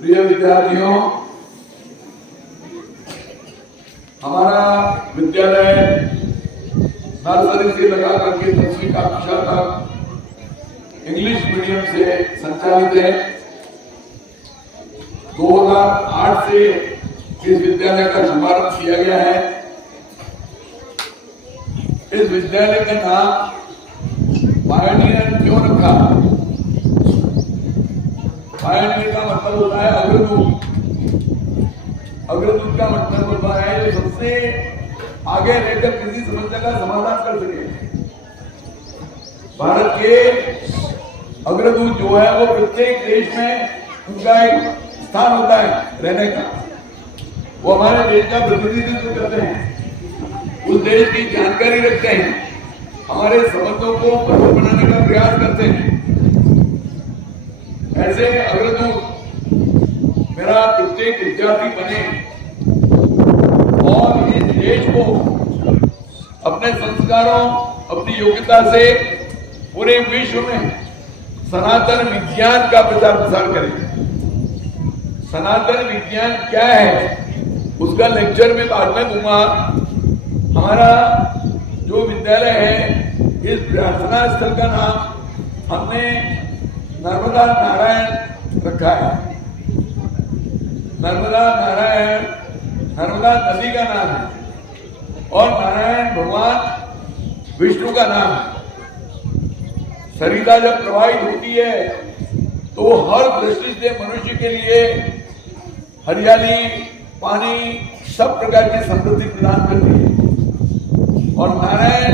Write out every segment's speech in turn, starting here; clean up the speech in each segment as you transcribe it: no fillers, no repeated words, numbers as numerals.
प्रिय विद्यार्थियों, हमारा विद्यालय नर्सरी से लगा करके 10वीं कक्षा तक इंग्लिश मीडियम से संचालित है। 2008 से इस विद्यालय का शुभारंभ किया गया है। इस विद्यालय का नाम पायनियर क्यों रखा? पायनियर का मतलब होता है अग्रदूत। अग्रदूत का मतलब होता है जो सबसे आगे रहकर किसी समस्या का समाधान कर सके। भारत के अग्रदूत जो है वो प्रत्येक देश में उनका एक स्थान होता है रहने का। वो हमारे देश का प्रतिनिधित्व करते हैं, उस देश की जानकारी रखते हैं, हमारे संबंधों को मजबूत बनाने का प्रयास करते हैं। ऐसे अग्रदूत मेरा प्रत्येक विद्यार्थी बने और इस देश को अपने संस्कारों, अपनी योग्यता से पूरे विश्व में सनातन विज्ञान का प्रचार प्रसार करें। सनातन विज्ञान क्या है उसका लेक्चर में बाद में दूंगा। हमारा जो विद्यालय है, इस प्रार्थना स्थल का नाम हमने नर्मदा नारायण रखा है। नर्मदा नारायण नर्मदा नदी का नाम है और नारायण भगवान विष्णु का नाम है। सरिता जब प्रवाहित होती है तो हर दृष्टि से मनुष्य के लिए हरियाली, पानी, सब प्रकार की समृद्धि प्रदान करती है और नारायण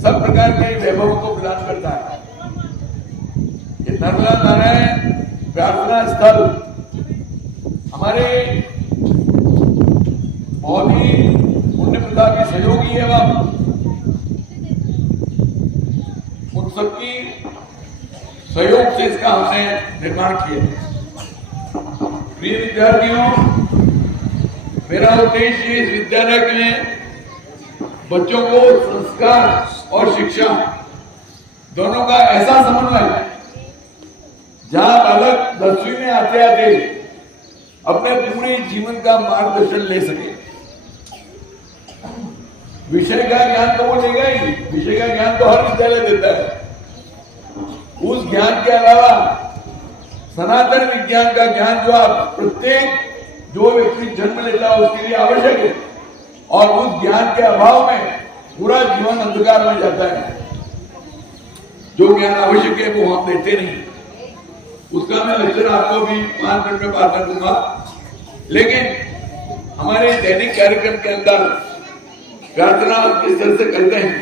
सब प्रकार के वैभव को प्रदान करता है। ये नर्मदा नारायण प्रार्थना स्थल हमारे बहुत ही पुण्य प्रथा के सहयोगी एवं उन सबकी सहयोग से इसका हमने निर्माण किया। प्रिय विद्यार्थियों, मेरा उद्देश्य इस विद्यालय में बच्चों को संस्कार और शिक्षा दोनों का ऐसा समन्वय जहां बालक 10वीं में आते आते अपने पूरे जीवन का मार्गदर्शन ले सके। विषय का ज्ञान तो वो लेगा ही, विषय का ज्ञान तो हर विद्यालय देता है। उस ज्ञान के अलावा सनातन विज्ञान का ज्ञान जो आप प्रत्येक जो व्यक्ति जन्म लेता है उसके लिए आवश्यक है और उस ज्ञान के अभाव में पूरा जीवन अंधकार में जाता है। जो ज्ञान आवश्यक है वो हम देते नहीं। उसका मैं लेक्चर आपको भी 5 मिनट में बात कर दूंगा, लेकिन हमारे दैनिक कार्यक्रम के अंदर प्रार्थना किस तरह से करते हैं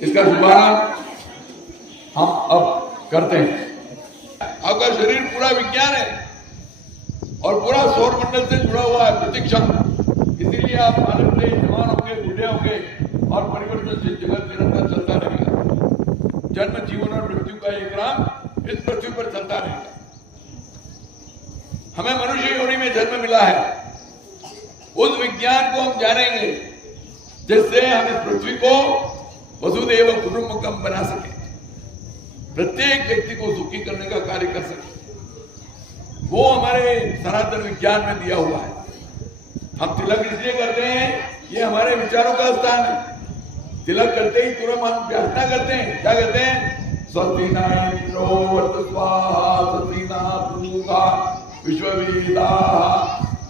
इसका शुभारंभ हम अब करते हैं। आपका शरीर पूरा विज्ञान है और पूरा सौर मंडल से जुड़ा हुआ है प्रतिक्षण। इसीलिए आप बालक से जवान होंगे, बूढ़े होंगे और परिवर्तनशील जगत निरंतर चलता रहेगा। जन्म, जीवन और मृत्यु का एक राम इस पृथ्वी पर चलता रहेगा। हमें मनुष्य योनि में जन्म मिला है, उस विज्ञान को हम जानेंगे जिससे हम इस पृथ्वी को वसुदेव कुटुंबकम बना सके, प्रत्येक व्यक्ति को सुखी करने का कार्य कर सके। वो हमारे सनातन विज्ञान में दिया हुआ है। हम तिलक इसलिए करते हैं, ये हमारे विचारों का स्थान है। तिलक करते ही तुरंत हम प्रार्थना करते हैं। क्या कहते हैं? स्वस्ति न इंद्रो वृद्धस्वाहा, स्वस्ति न पूषा विश्ववेदाः,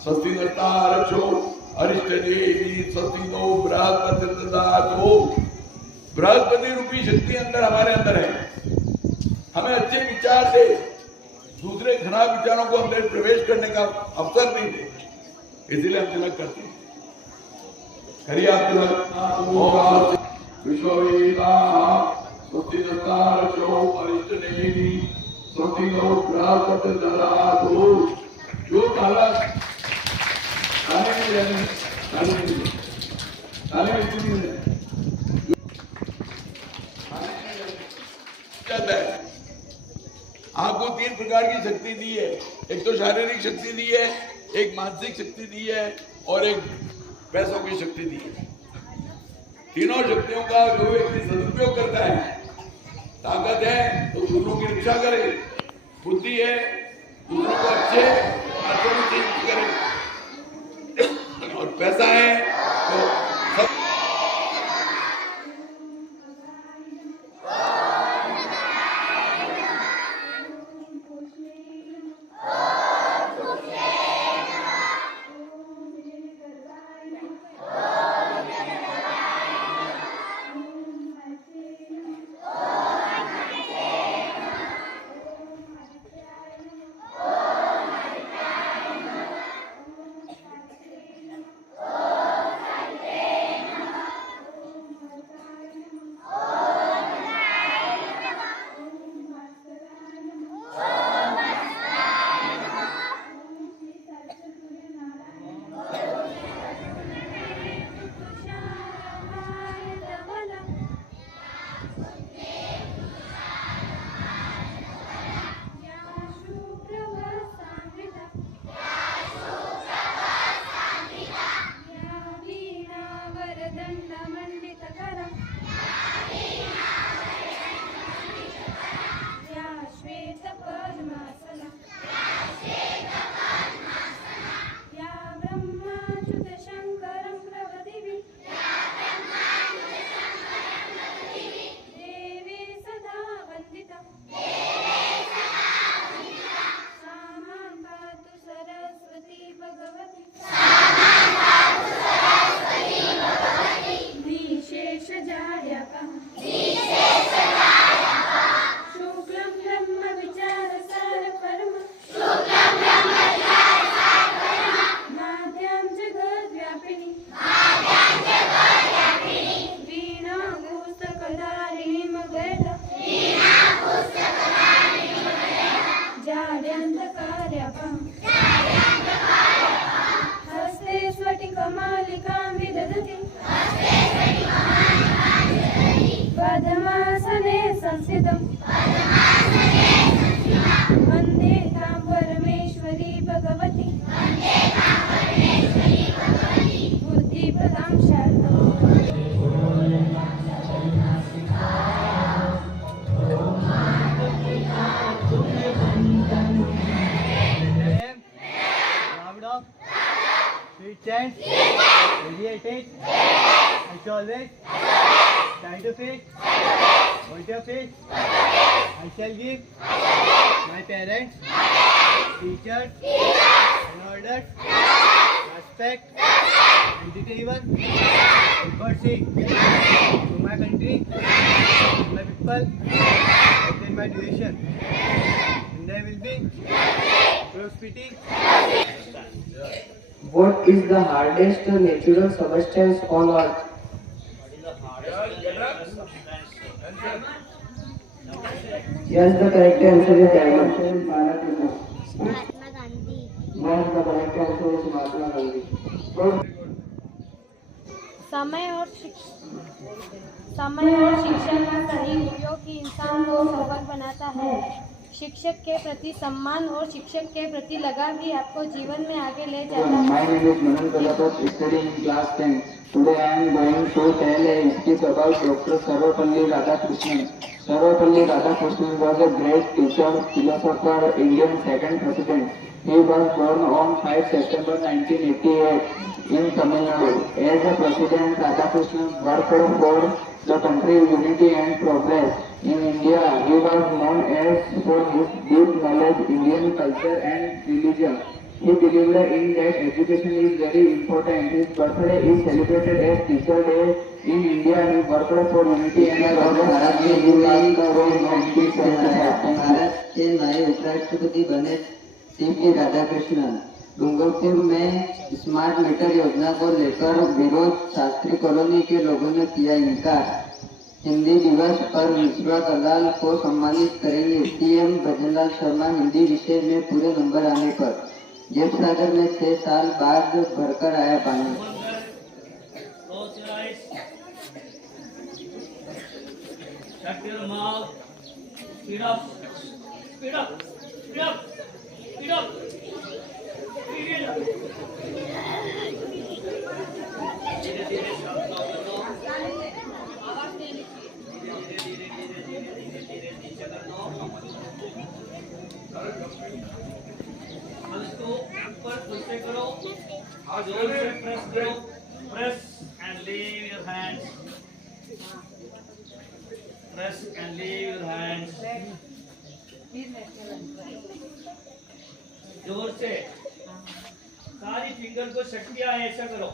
स्वस्ति नस्तारक्षो अरिष्टनेमिः, स्वस्ति नो बृहस्पतिर्दधातु। बृहस्पति रूपी शक्ति अंदर हमारे अंदर है। हमें अच्छे विचार से दूसरे खराब विचारों को अंदर प्रवेश करने का अवसर नहीं दे, इसलिए हम तिलक करते हैं। करिए आप तिलक। विश्ववेदाः स्वस्ति नस्तारक्षो अरिष्टनेमिः, स्वस्ति नो बृहस्पतिर्दधातु। जो बालक आपको 3 प्रकार की शक्ति दी है। एक तो शारीरिक शक्ति दी है, एक मानसिक शक्ति दी है और एक पैसों की शक्ति दी है। तीनों शक्तियों का जो व्यक्ति सदुपयोग करता है, ताकत है तो दूसरों की रक्षा करे, बुद्धि है दूसरों को अच्छे कपालकपालकम् हस्ते स्फटिकमालिकां विदधति पद्मासने संस्थितम् वन्दे तां परमेश्वरी Bhagwati बुद्धिप्रदां शारदाम्। Loud up, sweet chant, radiated, and always, stand to feet, hold your feet. I shall give my parents, teachers, and orders, respect, and even courtesy to my country, my people, and my duration. And I will be prosperity. What is the hardest natural substance on earth? Yes, the correct answer is diamond. Mahatma Gandhi. Yes, the correct answer is Mahatma Gandhi. Good. समय और शिक्षा का सही उपयोग ही इंसान को सफल बनाता है। शिक्षक के प्रति सम्मान और शिक्षक के प्रति लगाव ही आपको जीवन में आगे ले जाता है। My name is Manan Prajapati, studying in class 10. Today I am going to tell a speech about Dr. Sarvapalli Radhakrishnan. Sarvapalli Radhakrishnan was a great teacher, philosopher, Indian second president. He was born on 5 September 1988 in Tamil Nadu. As a president, Radhakrishnan worked for the country's unity and progress. In India, he was known as for his deep knowledge Indian culture and religion. He believed in that education is very important. His birthday is celebrated as Teacher Day. In India, he worked for unity and Bharat में युवाओं का वो मौलिक सपना है। भारत के नए उपराष्ट्रपति बने सीपी राधाकृष्णन। डूंगरपुर में स्मार्ट मीटर योजना को लेकर विरोध शास्त्री कॉलोनी के लोगों ने किया इनकार। हिंदी दिवस पर मिश्रा दलाल को सम्मानित करेंगे सीएम भजनलाल शर्मा हिंदी विषय में पूरे नंबर आने पर। जेब सागर में 6 साल बाद भरकर आया पानी। Close your eyes. Shut your mouth. Speed up. Speed up. Speed up. Speed up. Speed up. धीरे धीरे शब्द करो। धीरे नीचे कर दो। इसको ऊपर खुद से करो। जोर से प्रेस करो। Press and leave your hands. Press and leave your hands. जोर से सारी फिंगर को शक्ति आए ऐसा करो।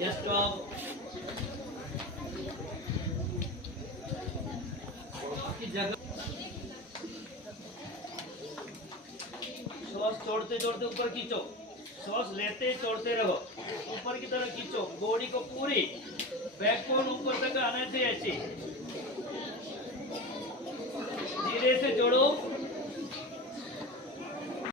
Yes, stop. की जगह श्वास छोड़ते छोड़ते ऊपर खींचो। श्वास लेते छोड़ते रहो। ऊपर की तरफ खींचो। बॉडी को पूरी बैकबोन ऊपर तक आना चाहिए ऐसे। धीरे से जोड़ो।